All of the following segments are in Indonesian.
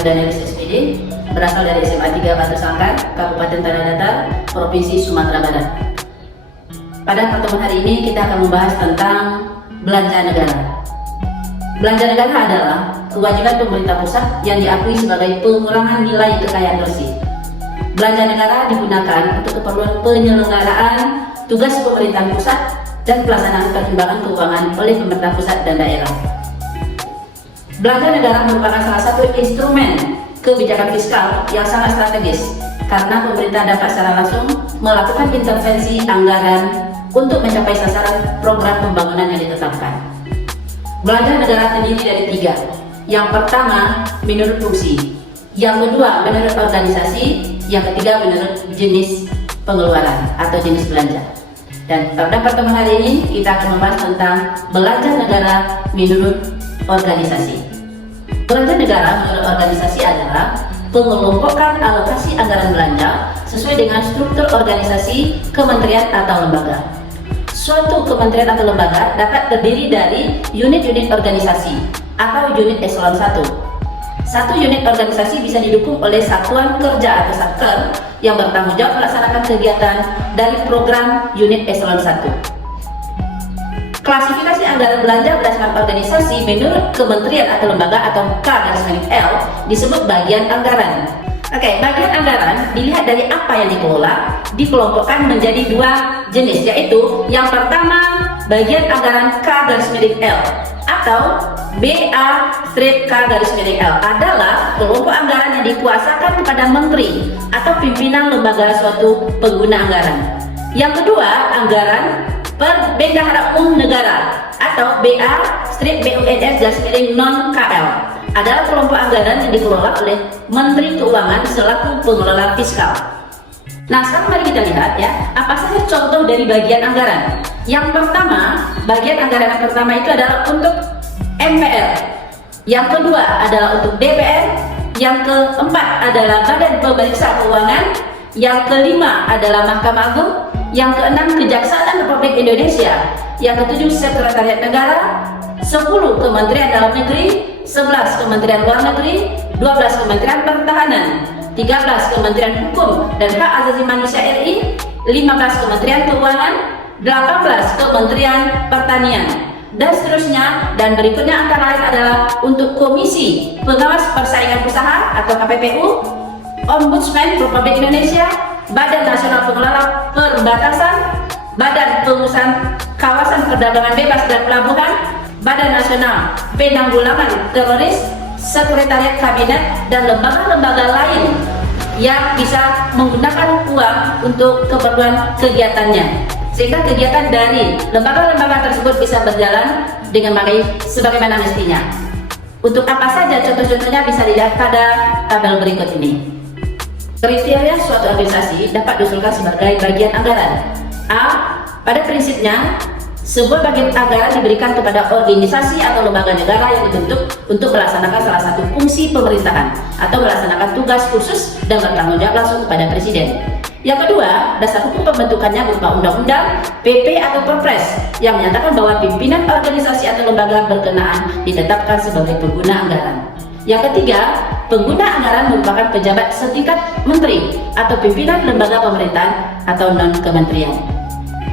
Ibrahim Danielis SPD, berasal dari SMA 3 Batu Sangkar, Kabupaten Tanah Datar, Provinsi Sumatera Barat. Pada pertemuan hari ini kita akan membahas tentang belanja negara. Belanja negara adalah kewajiban pemerintah pusat yang diakui sebagai pengurangan nilai kekayaan bersih. Belanja negara digunakan untuk keperluan penyelenggaraan tugas pemerintahan pusat dan pelaksanaan perimbangan keuangan oleh pemerintah pusat dan daerah. Belanja negara merupakan salah satu instrumen kebijakan fiskal yang sangat strategis karena pemerintah dapat secara langsung melakukan intervensi anggaran untuk mencapai sasaran program pembangunan yang ditetapkan. Belanja negara terdiri dari 3. Yang pertama, menurut fungsi. Yang kedua, menurut organisasi. Yang ketiga, menurut jenis pengeluaran atau jenis belanja. Dan pada pertemuan hari ini kita akan membahas tentang belanja negara menurut organisasi. Belanja negara menurut organisasi adalah pengelompokan alokasi anggaran belanja sesuai dengan struktur organisasi kementerian atau lembaga. Suatu kementerian atau lembaga dapat terdiri dari unit-unit organisasi atau unit eselon 1. Satu unit organisasi bisa didukung oleh satuan kerja atau satker yang bertanggung jawab melaksanakan kegiatan dari program unit eselon 1. Klasifikasi anggaran belanja berdasarkan organisasi menurut kementerian atau lembaga atau K-L disebut bagian anggaran. Bagian anggaran dilihat dari apa yang dikelola, dikelompokkan menjadi 2 jenis, yaitu yang pertama bagian anggaran K-L atau BA-K-L adalah kelompok anggaran yang dikuasakan kepada menteri atau pimpinan lembaga suatu pengguna anggaran. Yang kedua, anggaran Perbendahara Umum Negara atau BA-BUNS-non-KL adalah kelompok anggaran yang dikelola oleh Menteri Keuangan selaku pengelola fiskal. Nah, sekarang mari kita lihat ya, apa saja contoh dari bagian anggaran. Yang pertama, bagian anggaran yang pertama itu adalah untuk MPR. Yang kedua adalah untuk DPR. Yang keempat adalah Badan Pemeriksa Keuangan. Yang kelima adalah Mahkamah Agung. Yang keenam, Kejaksaan Republik Indonesia. Yang ketujuh, Sekretariat Negara. 10, Kementerian Dalam Negeri. 11, Kementerian Luar Negeri. 12, Kementerian Pertahanan. 13, Kementerian Hukum dan Hak Asasi Manusia RI. 15, Kementerian Keuangan. 18, Kementerian Pertanian, dan seterusnya. Dan berikutnya antara lain adalah untuk Komisi Pengawas Persaingan Usaha atau KPPU, Ombudsman Republik Indonesia, Badan Nasional Pengelola Perbatasan, Badan Pengusahaan Kawasan Perdagangan Bebas dan Pelabuhan, Badan Nasional Penanggulangan Teroris, Sekretariat Kabinet, dan lembaga-lembaga lain yang bisa menggunakan uang untuk keperluan kegiatannya, sehingga kegiatan dari lembaga-lembaga tersebut bisa berjalan dengan baik sebagaimana mestinya. Untuk apa saja contoh-contohnya bisa dilihat pada tabel berikut ini. Kriteria suatu organisasi dapat diusulkan sebagai bagian anggaran. A. Pada prinsipnya, sebuah bagian anggaran diberikan kepada organisasi atau lembaga negara yang dibentuk untuk melaksanakan salah satu fungsi pemerintahan atau melaksanakan tugas khusus dan bertanggung jawab langsung kepada Presiden. Yang kedua, dasar hukum pembentukannya berupa undang-undang, PP atau Perpres yang menyatakan bahwa pimpinan organisasi atau lembaga berkenaan ditetapkan sebagai pengguna anggaran. Yang ketiga, pengguna anggaran merupakan pejabat setingkat menteri atau pimpinan lembaga pemerintahan atau non-kementerian.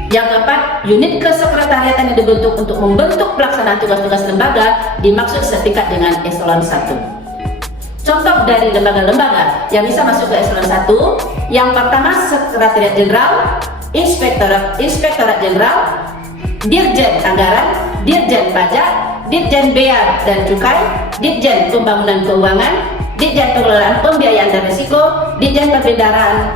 Yang keempat, unit kesekretariatan yang dibentuk untuk membentuk pelaksanaan tugas-tugas lembaga dimaksud setingkat dengan eselon 1. Contoh dari lembaga-lembaga yang bisa masuk ke eselon 1, yang pertama Sekretariat Jenderal, Inspektorat Jenderal, Dirjen Anggaran, Dirjen Pajak, Dirjen Bea dan Cukai, Dirjen Pembangunan Keuangan, Dirjen Pengelolaan Pembiayaan dan Risiko, Dirjen Perbendaharaan,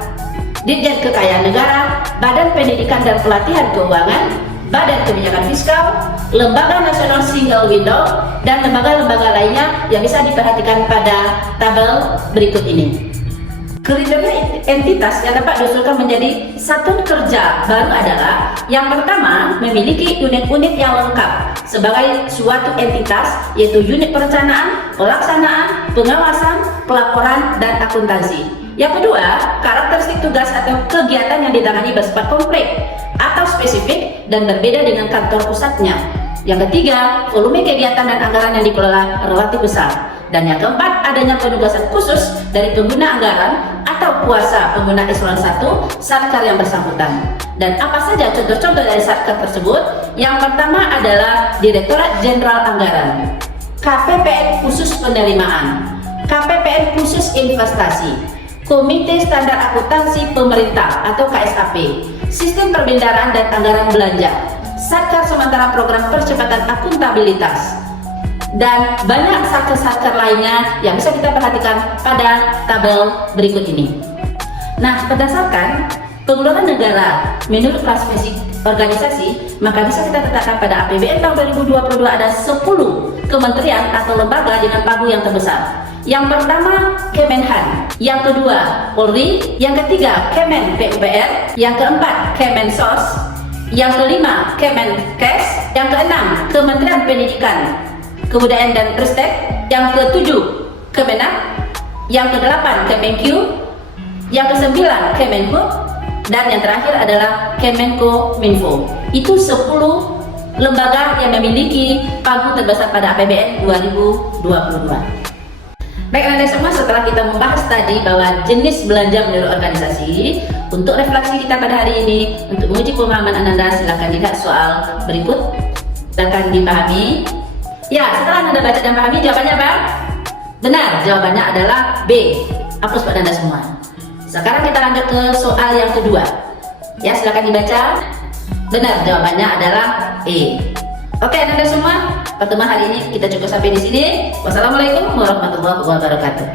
Dirjen Kekayaan Negara, Badan Pendidikan dan Pelatihan Keuangan, Badan Kebijakan Fiskal, Lembaga Nasional Single Window, dan lembaga-lembaga lainnya yang bisa diperhatikan pada tabel berikut ini. Kriteria entitas yang dapat diusulkan menjadi satuan kerja baru adalah yang pertama, memiliki unit-unit yang lengkap sebagai suatu entitas, yaitu unit perencanaan, pelaksanaan, pengawasan, pelaporan, dan akuntansi. Yang kedua, karakteristik tugas atau kegiatan yang ditangani bersifat kompleks atau spesifik dan berbeda dengan kantor pusatnya. Yang ketiga, volume kegiatan dan anggaran yang dikelola relatif besar. Dan yang keempat, adanya penugasan khusus dari pengguna anggaran atau kuasa pengguna eselon 1 Satkar yang bersangkutan. Dan apa saja contoh-contoh dari Satkar tersebut? Yang pertama adalah Direktorat Jenderal Anggaran, KPPN khusus penerimaan, KPPN khusus investasi, Komite Standar Akuntansi Pemerintah atau KSAP, Sistem Perbendaharaan dan Anggaran Belanja, Satkar Sementara Program Percepatan Akuntabilitas, dan banyak satkar-satkar lainnya yang bisa kita perhatikan pada tabel berikut ini. Nah, berdasarkan pengeluaran negara menurut klasifikasi organisasi, maka bisa kita tetapkan pada APBN tahun 2022 ada 10 kementerian atau lembaga dengan pagu yang terbesar. Yang pertama Kemenhan, yang kedua Polri, yang ketiga Kemen PUPR, yang keempat Kemensos, yang kelima Kemenkes, yang keenam Kementerian Pendidikan, Kebudayaan dan Ristek, yang ketujuh Kemenak, yang kedelapan Kemenkyu, yang kesembilan Kemenhub, dan yang terakhir adalah Kemenkominfo. Itu 10 lembaga yang memiliki pagu terbesar pada APBN 2022. Baik Anda semua, setelah kita membahas tadi bahwa jenis belanja menurut organisasi, untuk refleksi kita pada hari ini, untuk menguji pemahaman Anda, silakan lihat soal berikut. Silakan dipahami. Ya, setelah Anda baca dan pahami, jawabannya apa? Benar, jawabannya adalah B. Hapus pada Anda semua. Sekarang kita lanjut ke soal yang kedua. Ya, silakan dibaca. Benar, jawabannya adalah E. Oke, Anda semua, pertemuan hari ini kita cukup sampai di sini. Wassalamualaikum warahmatullahi wabarakatuh.